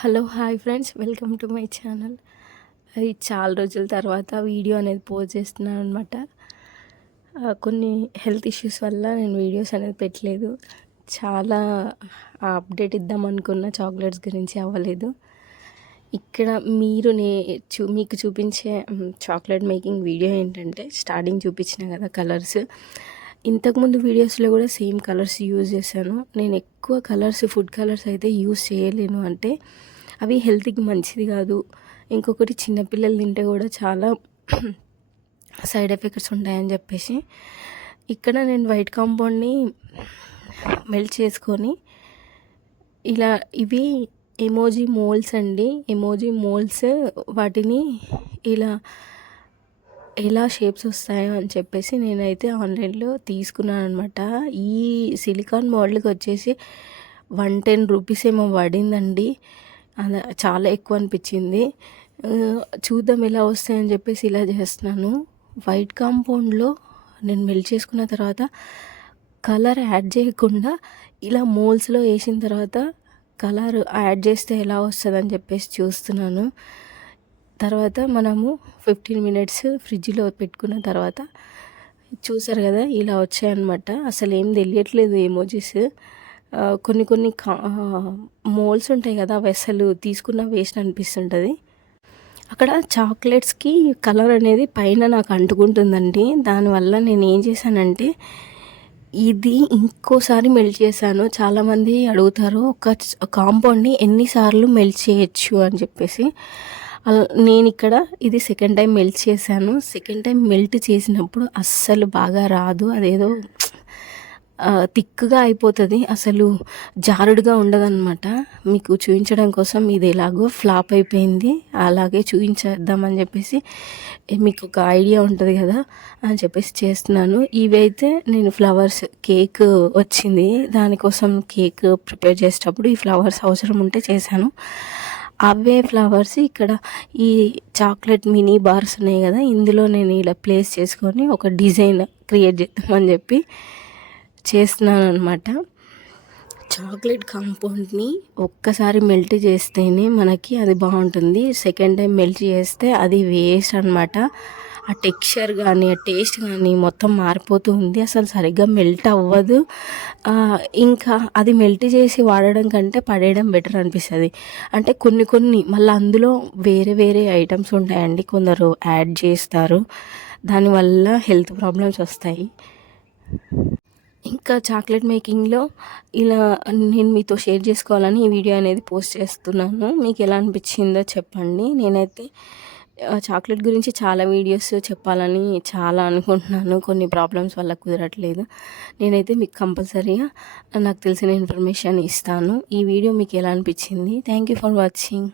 Hello hi friends, welcome to my channel. అది చాలా రోజుల తర్వాత వీడియో అనేది పోస్ట్ చేస్తున్నాను అనమాట. కొన్ని హెల్త్ ఇష్యూస్ వల్ల నేను వీడియోస్ అనేది పెట్టలేదు. చాలా అప్డేట్ ఇద్దాం అనుకున్న చాక్లెట్స్ గురించి అవ్వలేదు. ఇక్కడ మీరు మీకు చూపించే చాక్లెట్ మేకింగ్ వీడియో ఏంటంటే, స్టార్టింగ్ చూపించిన కదా కలర్స్, ఇంతకుముందు వీడియోస్లో కూడా సేమ్ కలర్స్ యూజ్ చేశాను. నేను ఎక్కువ కలర్స్, ఫుడ్ కలర్స్ అయితే యూజ్ చేయలేను, అంటే అవి హెల్త్కి మంచిది కాదు. ఇంకొకటి చిన్నపిల్లలు తింటే కూడా చాలా సైడ్ ఎఫెక్ట్స్ ఉంటాయని చెప్పేసి ఇక్కడ నేను వైట్ కాంపౌండ్ని మెల్ట్ చేసుకొని ఇలా, ఇవి ఎమోజీ మోల్స్ అండి. ఎమోజీ మోల్స్, వాటిని ఇలా ఎలా షేప్స్ వస్తాయో అని చెప్పేసి నేనైతే ఆన్లైన్లో తీసుకున్నాను అనమాట. ఈ సిలికాన్ మోడల్కి వచ్చేసి 110 రూపీస్ ఏమో పడిందండి. చాలా ఎక్కువ అనిపించింది. చూద్దాం ఎలా వస్తాయని చెప్పేసి ఇలా చేస్తున్నాను. వైట్ కాంపౌండ్లో నేను మెల్ట్ చేసుకున్న తర్వాత కలర్ యాడ్ చేయకుండా ఇలా మోల్స్లో వేసిన తర్వాత కలర్ యాడ్ చేస్తే ఎలా వస్తుందని చెప్పేసి చూస్తున్నాను. తర్వాత మనము 15 మినిట్స్ ఫ్రిడ్జ్లో పెట్టుకున్న తర్వాత చూసారు కదా, ఇలా వచ్చాయన్నమాట. అసలు ఏం తెలియట్లేదు ఎమోజీస్. కొన్ని మోల్స్ ఉంటాయి కదా, అవి అసలు తీసుకున్న వేస్ట్ అనిపిస్తుంటుంది. అక్కడ చాక్లెట్స్కి కలర్ అనేది పైన నాకు అంటుకుంటుందండి. దానివల్ల నేను ఏం చేశానంటే, ఇది ఇంకోసారి మెల్ట్ చేశాను. చాలామంది అడుగుతారు, ఒక కాంపౌండ్ని ఎన్నిసార్లు మెల్ట్ చేయొచ్చు అని చెప్పేసి. నేను ఇక్కడ ఇది సెకండ్ టైం మెల్ట్ చేశాను. సెకండ్ టైం మెల్ట్ చేసినప్పుడు అస్సలు బాగా రాదు. అదేదో థిక్గా అయిపోతుంది, అసలు జారుడుగా ఉండదన్నమాట. మీకు చూపించడం కోసం ఇది ఎలాగో ఫ్లాప్ అయిపోయింది, అలాగే చూపించేద్దామని చెప్పేసి, మీకు ఒక ఐడియా ఉంటుంది కదా అని చెప్పేసి చేస్తున్నాను. ఇవైతే నేను ఫ్లవర్స్ కేక్ వచ్చింది, దానికోసం కేక్ ప్రిపేర్ చేసేటప్పుడు ఈ ఫ్లవర్స్ అవసరం ఉంటే చేశాను. అవే ఫ్లవర్స్ ఇక్కడ ఈ చాక్లెట్ మినీ బార్స్ ఉన్నాయి కదా, ఇందులో నేను ఇలా ప్లేస్ చేసుకొని ఒక డిజైన్ క్రియేట్ చేద్దామని చెప్పి చేస్తున్నాను అనమాట. చాక్లెట్ కాంపౌండ్ని ఒక్కసారి మెల్ట్ చేస్తేనే మనకి అది బాగుంటుంది. సెకండ్ టైం మెల్ట్ చేస్తే అది వేస్ట్ అనమాట. ఆ టెక్స్చర్ కానీ ఆ టేస్ట్ కానీ మొత్తం మారిపోతూ ఉంది, అసలు సరిగ్గా మెల్ట్ అవ్వదు. ఇంకా అది మెల్ట్ చేసి వాడడం కంటే పడేయడం బెటర్ అనిపిస్తుంది. అంటే కొన్ని మళ్ళీ అందులో వేరే వేరే ఐటమ్స్ ఉంటాయండి, కొందరు యాడ్ చేస్తారు, దానివల్ల హెల్త్ ప్రాబ్లమ్స్ వస్తాయి. ఇంకా చాక్లెట్ మేకింగ్లో ఇలా నేను మీతో షేర్ చేసుకోవాలని ఈ వీడియో అనేది పోస్ట్ చేస్తున్నాను. మీకు ఎలా అనిపించిందో చెప్పండి. నేనైతే చాక్లెట్ గురించి చాలా వీడియోస్ చెప్పాలని చాలా అనుకుంటున్నాను, కొన్ని ప్రాబ్లమ్స్ వల్ల కుదరట్లేదు. నేనైతే మీకు కంపల్సరీగా నాకు తెలిసిన ఇన్ఫర్మేషన్ ఇస్తాను. ఈ వీడియో మీకు ఎలా అనిపించింది? Thank you for watching.